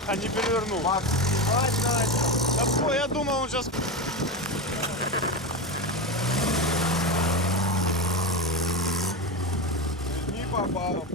Леха, не перевернул. Макс, снимать начал. Да что, я думал, он сейчас... Не попал.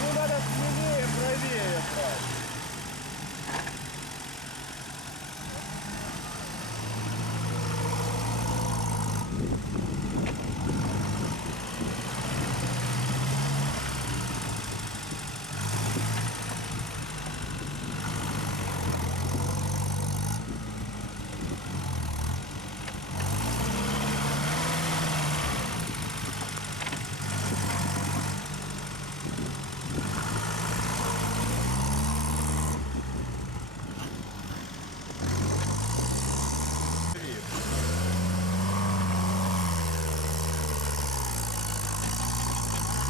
Ну надо смелее, правее брать.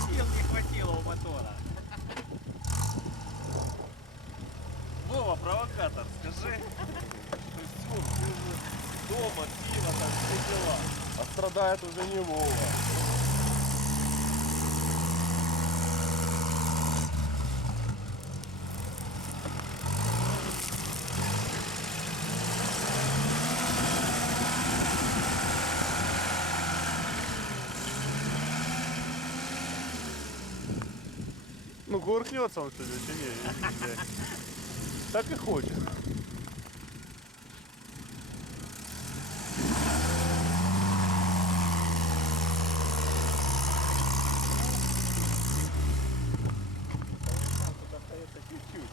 Сил не хватило у мотора. Вова, провокатор, скажи. Все, ты же дома, пиво, там все дела. А страдает уже не Вова. Ну, кувыркнется он сегодня, сильнее. Так и хочет. Тут остается чуть-чуть.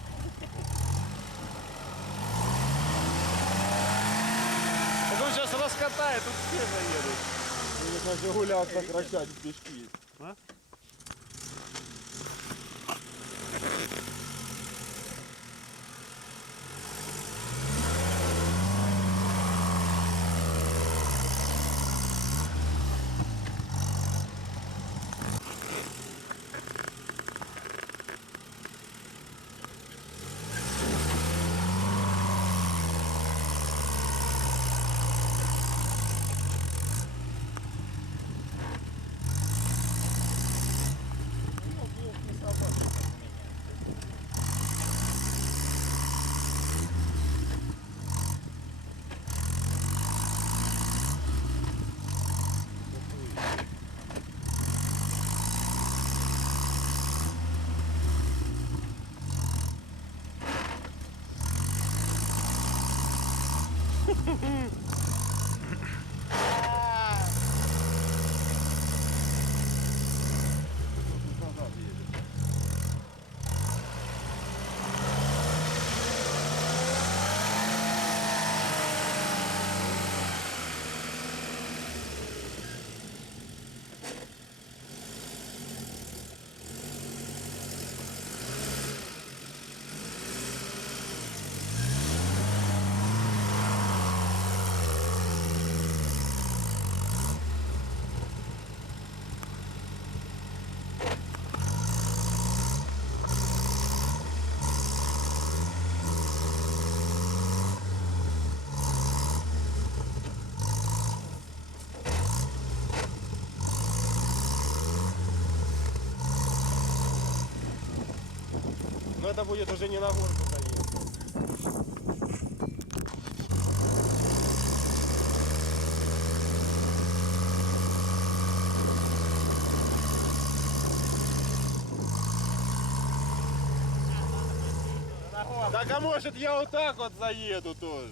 Так он сейчас раскатает, тут все заедут. Нужно «Жигуляк» сокращать в пешки. А? Ну, блок не срабатывает у меня. Назад едет. Но это будет уже не на горку заезд. Так а может я вот так вот заеду тоже?